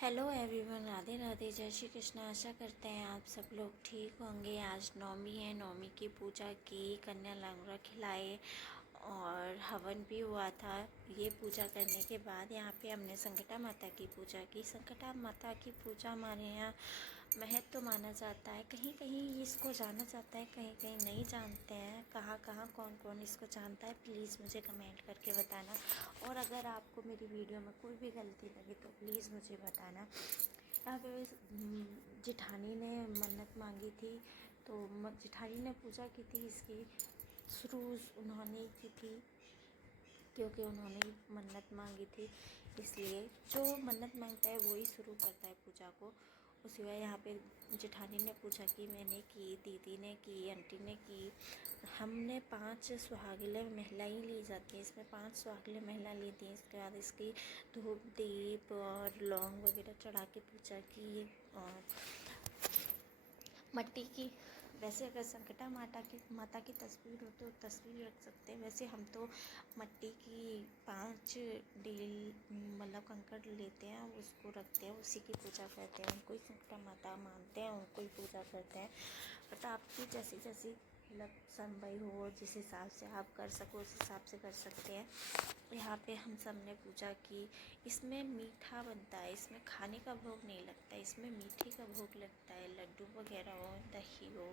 Hello everyone, Radhe Radhe, जय श्री कृष्ण। आशा करते हैं आप सब लोग ठीक होंगे। आज नवमी है, नवमी की पूजा की, कन्या लंगड़ा खिलाए और हवन भी हुआ था। ये पूजा करने के बाद यहाँ पे हमने संकटा माता की पूजा की। संकटा माता की पूजा हमारे यहाँ महत्व तो माना जाता है, कहीं कहीं इसको जाना जाता है, कहीं कहीं नहीं जानते हैं। कहाँ कहाँ कौन कौन इसको जानता है, प्लीज़ मुझे कमेंट करके बताना। और अगर आपको मेरी वीडियो में कोई भी गलती लगे तो प्लीज़ मुझे बताना। यहाँ पे जिठानी ने मन्नत मांगी थी, तो जिठानी ने पूजा की थी। इसकी शुरू उन्होंने की थी क्योंकि उन्होंने मन्नत मांगी थी, इसलिए जो मन्नत मांगता है वही शुरू करता है पूजा को। उसी वजह यहाँ पे जेठानी ने पूजा की, मैंने की, दीदी ने की, आंटी ने की। हमने 5 सुहागिले महिला ही ली जाती है, इसमें 5 सुहागिले महिला ली थी। इसके बाद इसकी धूप दीप और लौंग वगैरह चढ़ा के पूजा की। और मट्टी की, वैसे अगर संकटा माता की तस्वीर हो तो तस्वीर रख सकते हैं। वैसे हम तो मट्टी की 5 डील मतलब कंकड़ लेते हैं, उसको रखते हैं, उसी की पूजा करते हैं। उनको ही संकटा माता मानते हैं, उनको ही पूजा करते हैं। बट आपकी जैसी जैसी मतलब संभव हो, जिस हिसाब से आप कर सको उस हिसाब से कर सकते हैं। यहाँ पे हम सब ने पूजा की। इसमें मीठा बनता है, इसमें खाने का भोग नहीं लगता है, इसमें मीठे का भोग लगता है। लड्डू वगैरह हो, दही हो,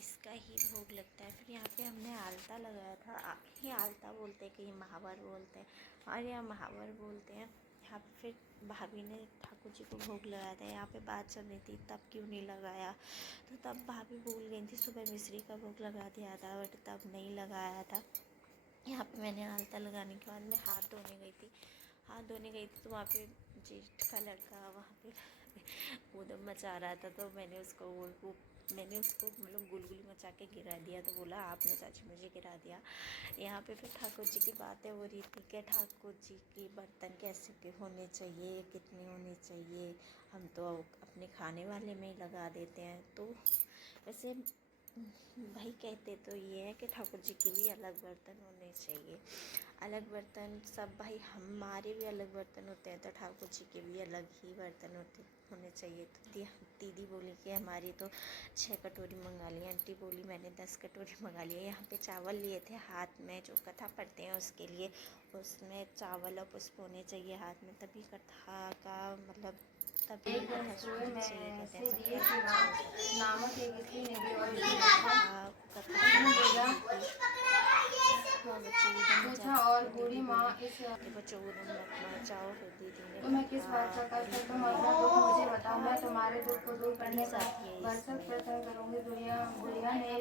इसका ही भोग लगता है। फिर यहाँ पे हमने आलता लगाया था। ये आलता बोलते हैं, कहीं महावर बोलते हैं, और यहाँ महावर बोलते हैं। यहाँ पे फिर भाभी ने ठाकुर जी को भोग लगाया था। यहाँ पे बात चल रही थी तब क्यों नहीं लगाया, तो तब भाभी भूल गई थी। सुबह मिश्री का भोग लगा दिया था, बट तब नहीं लगाया था। यहाँ पे मैंने आलता लगाने के बाद मैं हाथ धोने गई थी। तो वहाँ पे जेठ का लड़का वहाँ पे ऊधम मचा रहा था, तो मैंने उसको मतलब गुलगुली मचा के गिरा दिया। तो बोला आपने चाची मुझे गिरा दिया। यहाँ पे फिर ठाकुर जी की बातें हो रही थी कि ठाकुर जी की बर्तन कैसे के होने चाहिए, कितने होने चाहिए। हम तो अपने खाने वाले में ही लगा देते हैं। तो वैसे भाई कहते तो ये है कि ठाकुर जी के भी अलग बर्तन होने चाहिए, अलग बर्तन सब। भाई हमारे भी अलग बर्तन होते हैं, तो ठाकुर जी के भी अलग ही बर्तन होने चाहिए। तो दीदी बोली कि हमारी तो 6 कटोरी मंगा ली, आंटी बोली मैंने 10 कटोरी मंगा लिया। यहाँ पे चावल लिए थे हाथ में, जो कथा पढ़ते हैं उसके लिए, उसमें चावल और पुष्प होने चाहिए हाथ में, तभी कथा का मतलब तभी कथा सुननी चाहिए। कहते हैं नामक एक स्त्री ने भी और पूछा और बूढ़ी माँ इस तो मैं किस बात का कष्ट है, तुम अपना दुख मुझे बताओ, मैं तुम्हारे दुख को दूर करने का भरसक प्रयत्न करूँगी। बुढ़िया ने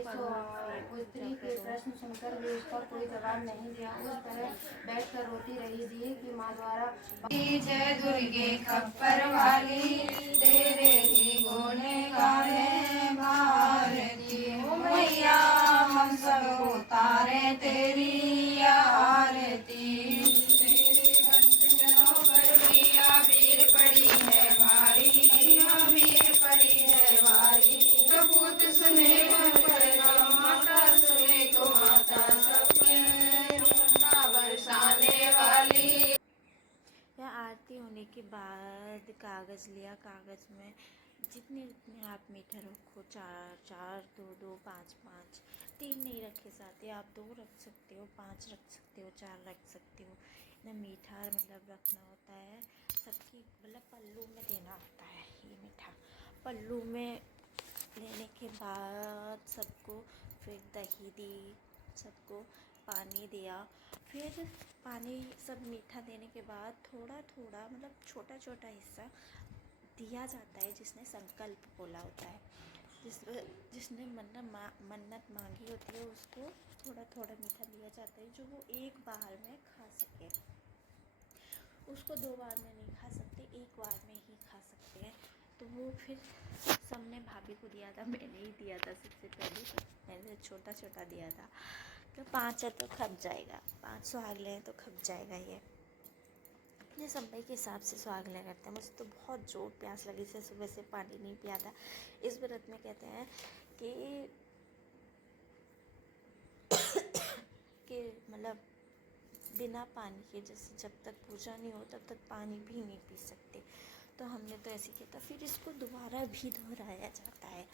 उस स्त्री के प्रश्न सुनकर भी उसका कोई जवाब नहीं दिया। उस तरह बैठ कर रोती रही। दी की माँ द्वारा जय दुर्गे खप्पर वाली तेरे ही गुण गाए भारती हो मैया, हम सब उतारे तेरी आरती। भीड़ पड़ी है भारी, भीड़ पड़ी है भारी। कपूत सुने माता सुने तो माता सबके बरसाने वाली। या आरती होने के बाद कागज़ लिया। कागज़ में जितने जितने आप मीठा रखो, 4 2 2 5 5, 3 नहीं रखे जाते, आप 2 रख सकते हो, 5 रख सकते हो, 4 रख सकते हो। इतना मीठा मतलब रखना होता है सबकी, मतलब पल्लू में देना होता है। ये मीठा पल्लू में लेने के बाद सबको फिर दही दी, सबको पानी दिया। फिर पानी सब मीठा देने के बाद थोड़ा थोड़ा मतलब छोटा छोटा हिस्सा दिया जाता है जिसने संकल्प बोला होता है, जिसने मन्नत मांगी होती है, उसको थोड़ा थोड़ा मीठा दिया जाता है, जो वो एक बार में खा सके। उसको 2 बार में नहीं खा सकते, एक बार में ही खा सकते हैं। तो वो फिर सबने भाभी को दिया था, मैंने ही दिया था सबसे पहले। मैंने छोटा छोटा दिया था, तो 5 है तो खप जाएगा, 5 सुहागले हैं तो खप जाएगा। ये अपने समय के हिसाब से सुहागले करते हैं। मुझे तो बहुत जोर प्यास लगी से सुबह से पानी नहीं पिया था। इस व्रत में कहते हैं कि मतलब बिना पानी के, जैसे जब तक पूजा नहीं हो तब तक पानी भी नहीं पी सकते। तो हमने तो ऐसे किया था। फिर इसको दोबारा भी दोहराया जाता है।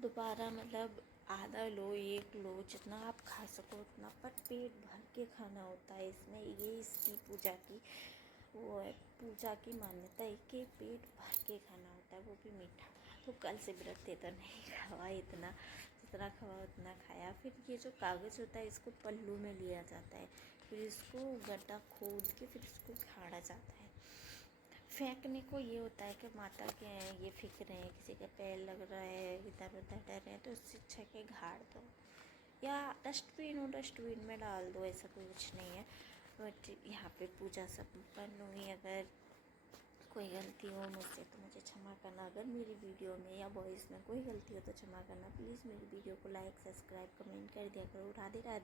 दोबारा मतलब आधा लो, 1 लो, जितना आप खा सको उतना, पर पेट भर के खाना होता है इसमें। ये इसकी पूजा की वो है, पूजा की मान्यता है कि पेट भर के खाना होता है, वो भी मीठा। तो कल से व्रत थे तो नहीं खावा इतना, जितना खावा उतना खाया। फिर ये जो कागज़ होता है इसको पल्लू में लिया जाता है, फिर इसको गड्ढा खोद के फिर इसको खाड़ा जाता है। फेंकने को ये होता है कि माता के ये फेंक रहे हैं, किसी के पैर लग रहा है, इधर उधर डर रहे हैं, तो उससे अच्छा के गाड़ दो या डस्टबिन हो, डस्टबिन में डाल दो, ऐसा कुछ नहीं है। बट यहाँ पे पूजा संपन्न हुई। अगर कोई गलती हो मुझसे तो मुझे क्षमा करना। अगर मेरी वीडियो में या वॉइस में कोई गलती हो तो क्षमा करना। प्लीज़ मेरी वीडियो को लाइक, सब्सक्राइब, कमेंट कर दिया करो। राधे राधे।